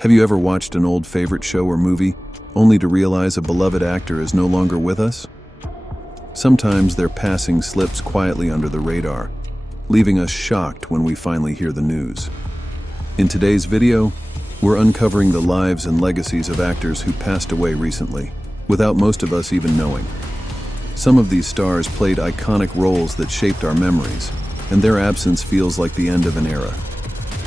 Have you ever watched an old favorite show or movie, only to realize a beloved actor is no longer with us? Sometimes their passing slips quietly under the radar, leaving us shocked when we finally hear the news. In today's video, we're uncovering the lives and legacies of actors who passed away recently, without most of us even knowing. Some of these stars played iconic roles that shaped our memories, and their absence feels like the end of an era.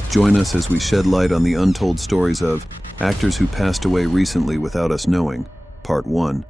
Join us as we shed light on the untold stories of actors who passed away recently without us knowing, Part 1.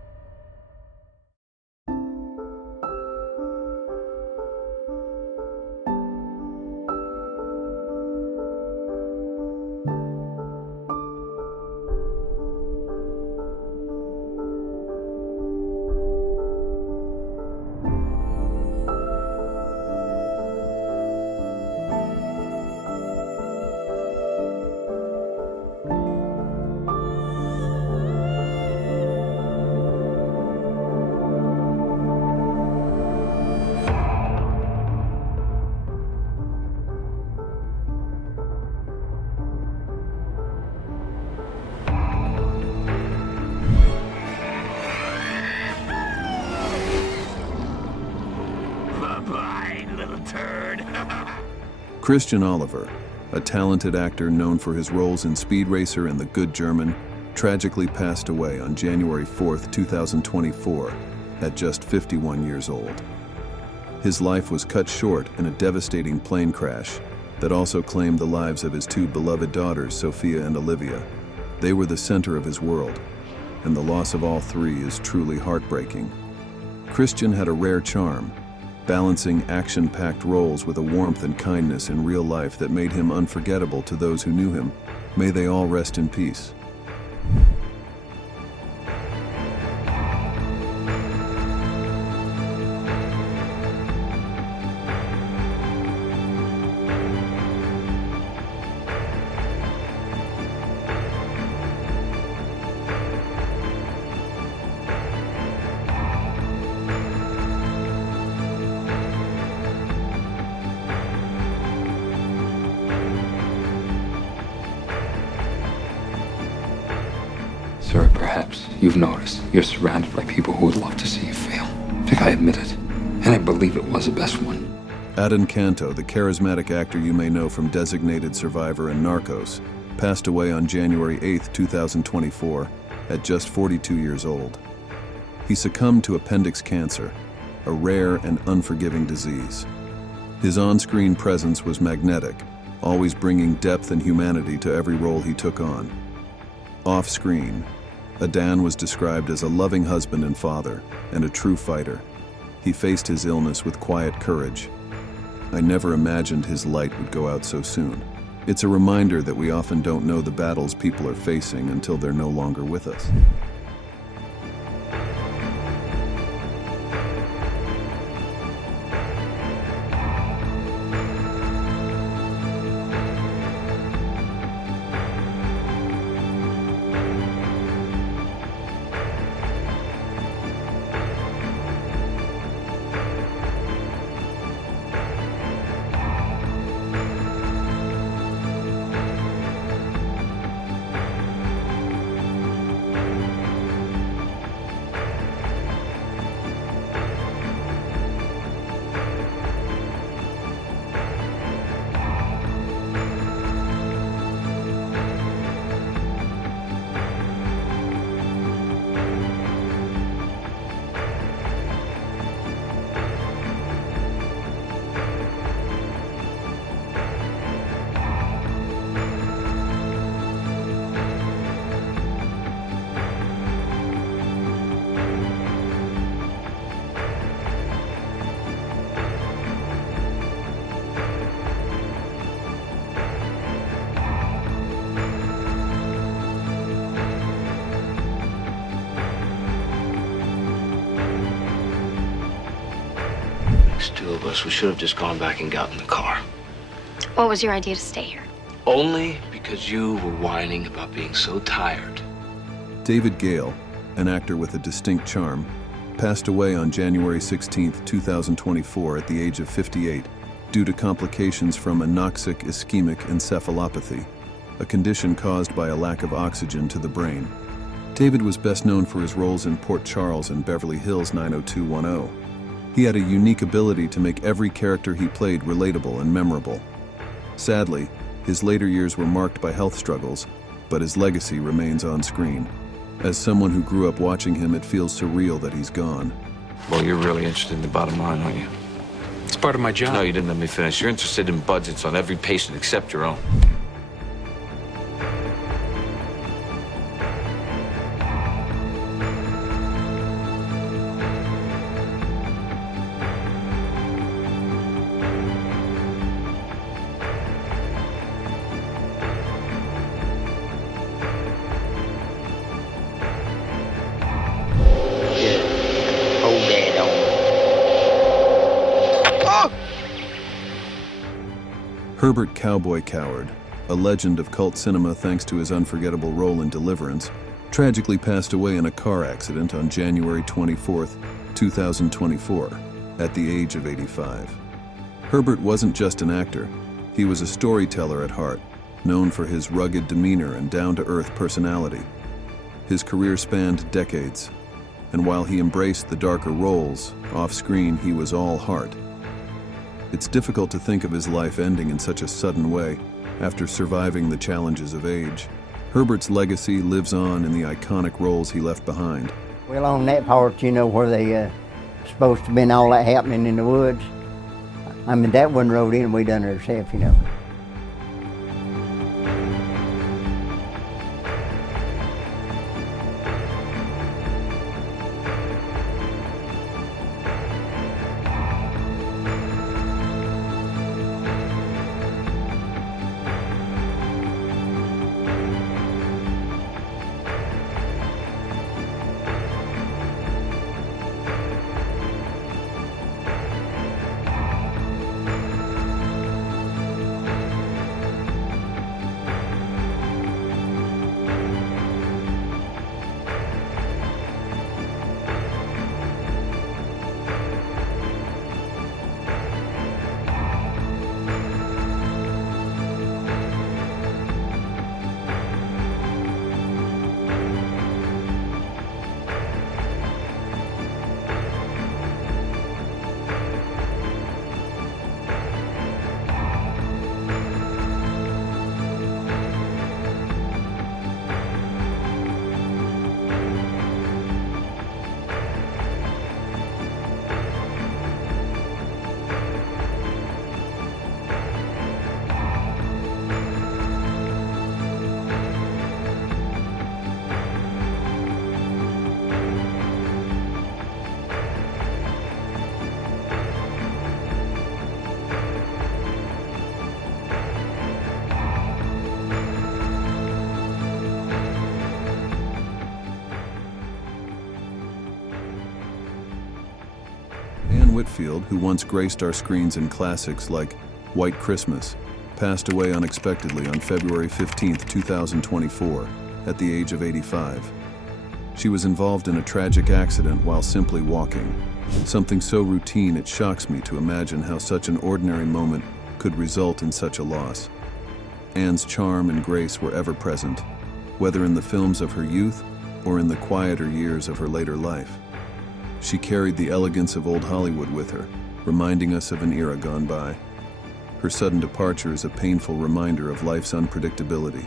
Bye-bye, little turd. Christian Oliver, a talented actor known for his roles in Speed Racer and The Good German, tragically passed away on January 4, 2024, at just 51 years old. His life was cut short in a devastating plane crash that also claimed the lives of his two beloved daughters, Sophia and Olivia. They were the center of his world, and the loss of all three is truly heartbreaking. Christian had a rare charm, balancing action-packed roles with a warmth and kindness in real life that made him unforgettable to those who knew him. May they all rest in peace. Sir, perhaps you've noticed you're surrounded by people who would love to see you fail. I think I admit it, and I believe it was the best one. Adon Canto, the charismatic actor you may know from Designated Survivor and Narcos, passed away on January 8, 2024, at just 42 years old. He succumbed to appendix cancer, a rare and unforgiving disease. His on-screen presence was magnetic, always bringing depth and humanity to every role he took on. Off-screen, Adon was described as a loving husband and father, and a true fighter. He faced his illness with quiet courage. I never imagined his light would go out so soon. It's a reminder that we often don't know the battles people are facing until they're no longer with us. Two of us, we should have just gone back and got in the car. What was your idea to stay here? Only because you were whining about being so tired. David Gale, an actor with a distinct charm, passed away on January 16, 2024 at the age of 58 due to complications from anoxic ischemic encephalopathy. a condition caused by a lack of oxygen to the brain. David was best known for his roles in Port Charles and Beverly Hills 90210. He had a unique ability to make every character he played relatable and memorable. Sadly, his later years were marked by health struggles, but his legacy remains on screen. As someone who grew up watching him, it feels surreal that he's gone. Well, you're really interested in the bottom line, aren't you? It's part of my job. No, you didn't let me finish. You're interested in budgets on every patient except your own. Hold that on. Herbert "Cowboy" Coward, a legend of cult cinema thanks to his unforgettable role in Deliverance, tragically passed away in a car accident on January 24, 2024, at the age of 85. Herbert wasn't just an actor, he was a storyteller at heart, known for his rugged demeanor and down-to-earth personality. His career spanned decades, and while he embraced the darker roles, off-screen he was all heart. It's difficult to think of his life ending in such a sudden way after surviving the challenges of age. Herbert's legacy lives on in the iconic roles he left behind. Well, on that part, you know, where they supposed to have been all that happening in the woods, I mean, that wasn't rode in, we done it ourselves, you know. Whitfield, who once graced our screens in classics like White Christmas, passed away unexpectedly on February 15, 2024, at the age of 85. She was involved in a tragic accident while simply walking, something so routine it shocks me to imagine how such an ordinary moment could result in such a loss. Anne's charm and grace were ever present, whether in the films of her youth or in the quieter years of her later life. She carried the elegance of old Hollywood with her, reminding us of an era gone by. Her sudden departure is a painful reminder of life's unpredictability.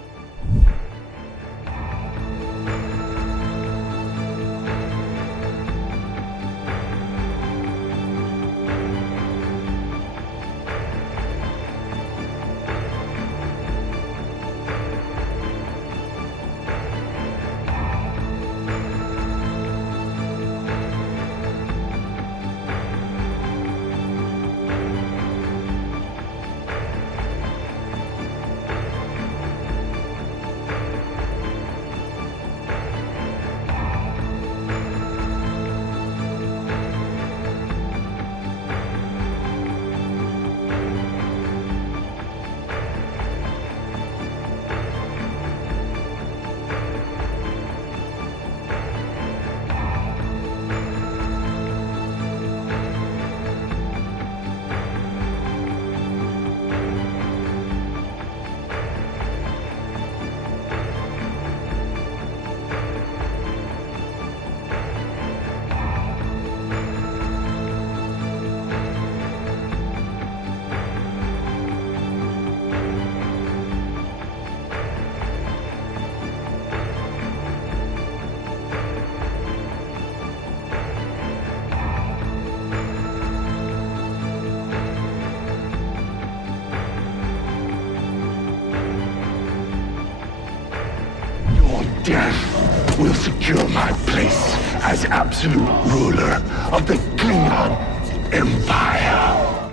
Death will secure my place as absolute ruler of the Klingon Empire.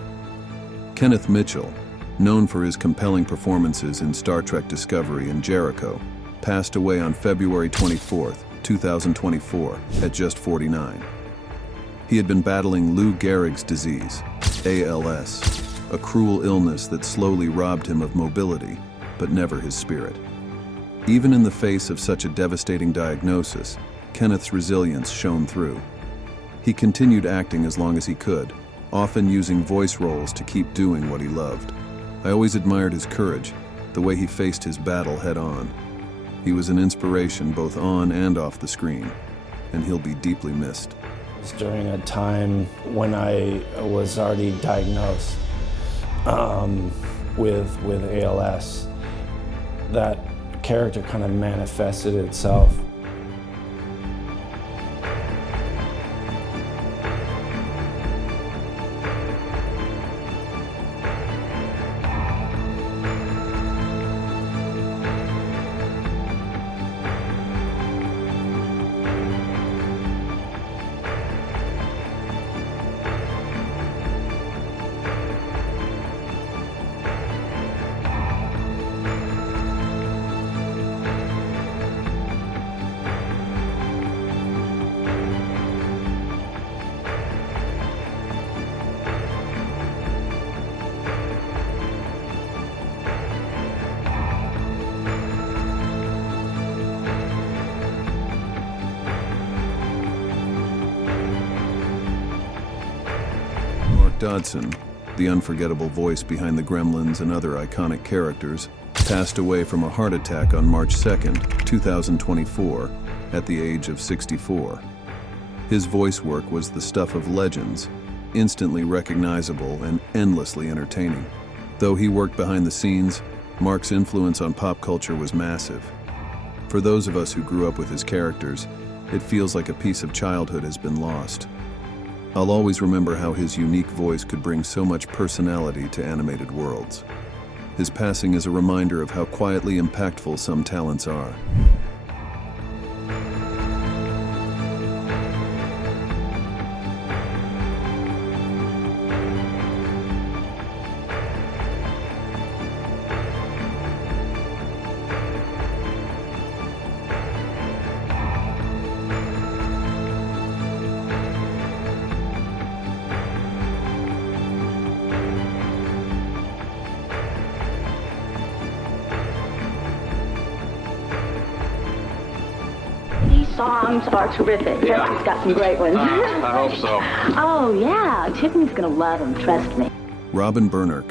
Kenneth Mitchell, known for his compelling performances in Star Trek Discovery and Jericho, passed away on February 24, 2024, at just 49. He had been battling Lou Gehrig's disease, ALS, a cruel illness that slowly robbed him of mobility, but never his spirit. Even in the face of such a devastating diagnosis, Kenneth's resilience shone through. He continued acting as long as he could, often using voice roles to keep doing what he loved. I always admired his courage, the way he faced his battle head-on. He was an inspiration both on and off the screen, and he'll be deeply missed. It was during a time when I was already diagnosed with ALS. That character kind of manifested itself. Dodson, the unforgettable voice behind the Gremlins and other iconic characters, passed away from a heart attack on March 2, 2024, at the age of 64. His voice work was the stuff of legends, instantly recognizable and endlessly entertaining. Though he worked behind the scenes, Mark's influence on pop culture was massive. For those of us who grew up with his characters, it feels like a piece of childhood has been lost. I'll always remember how his unique voice could bring so much personality to animated worlds. His passing is a reminder of how quietly impactful some talents are. Songs are terrific. Yeah. He's got some great ones. I hope so. Oh, yeah. Tiffany's going to love him, trust me. Robin Bernhardt,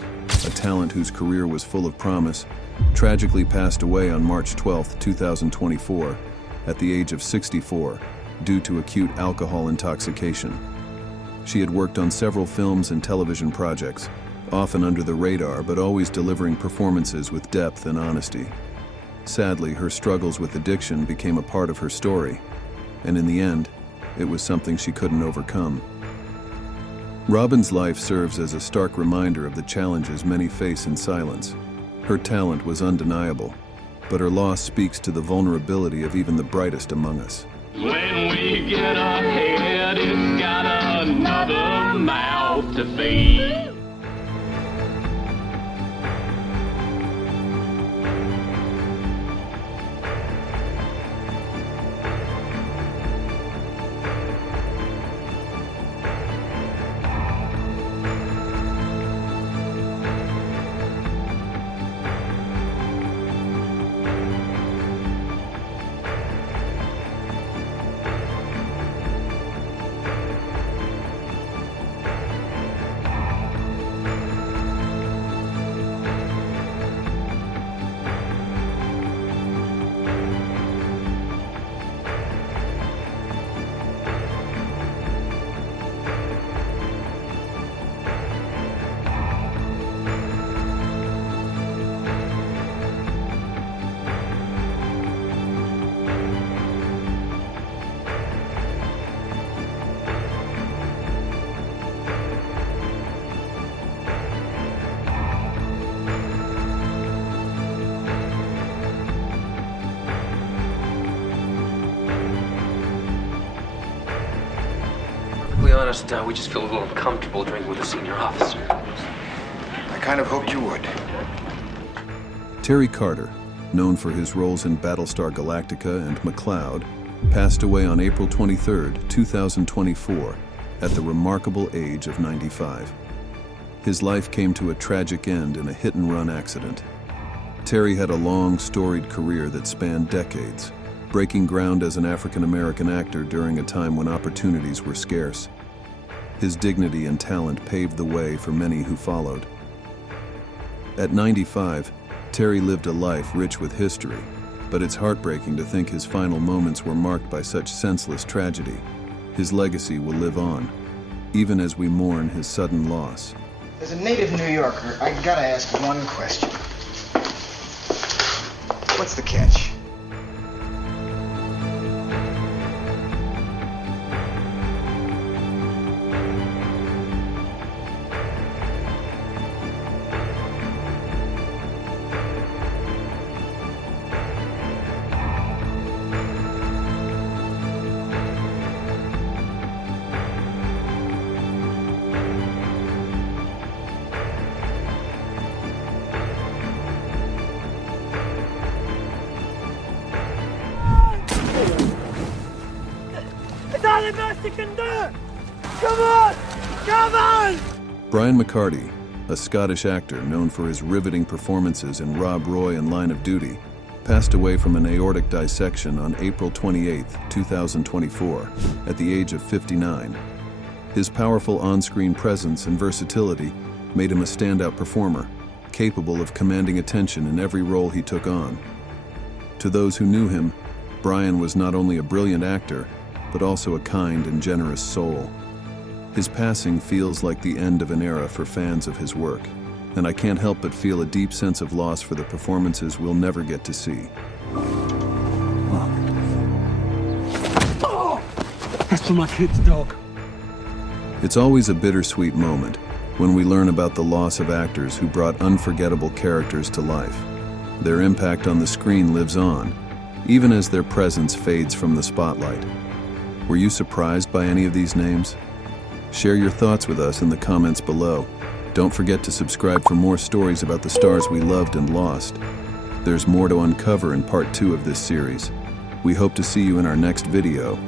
a talent whose career was full of promise, tragically passed away on March 12, 2024, at the age of 64, due to acute alcohol intoxication. She had worked on several films and television projects, often under the radar but always delivering performances with depth and honesty. Sadly, her struggles with addiction became a part of her story, and in the end, it was something she couldn't overcome. Robin's life serves as a stark reminder of the challenges many face in silence. Her talent was undeniable, but her loss speaks to the vulnerability of even the brightest among us. When we get ahead, it's got another mouth to feed. honest, we just feel a little uncomfortable drinking with a senior officer. I kind of hoped you would. Terry Carter, known for his roles in Battlestar Galactica and McCloud, passed away on April 23, 2024, at the remarkable age of 95. His life came to a tragic end in a hit-and-run accident. Terry had a long, storied career that spanned decades, breaking ground as an African-American actor during a time when opportunities were scarce. His dignity and talent paved the way for many who followed. At 95, Terry lived a life rich with history, but it's heartbreaking to think his final moments were marked by such senseless tragedy. His legacy will live on, even as we mourn his sudden loss. As a native New Yorker, I gotta ask one question. What's the catch? Brian McCarty, a Scottish actor known for his riveting performances in Rob Roy and Line of Duty, passed away from an aortic dissection on April 28, 2024, at the age of 59. His powerful on-screen presence and versatility made him a standout performer, capable of commanding attention in every role he took on. To those who knew him, Brian was not only a brilliant actor, but also a kind and generous soul. His passing feels like the end of an era for fans of his work, and I can't help but feel a deep sense of loss for the performances we'll never get to see. That's for my kids, dog. It's always a bittersweet moment when we learn about the loss of actors who brought unforgettable characters to life. Their impact on the screen lives on, even as their presence fades from the spotlight. Were you surprised by any of these names? Share your thoughts with us in the comments below. Don't forget to subscribe for more stories about the stars we loved and lost. There's more to uncover in part 2 of this series. We hope to see you in our next video.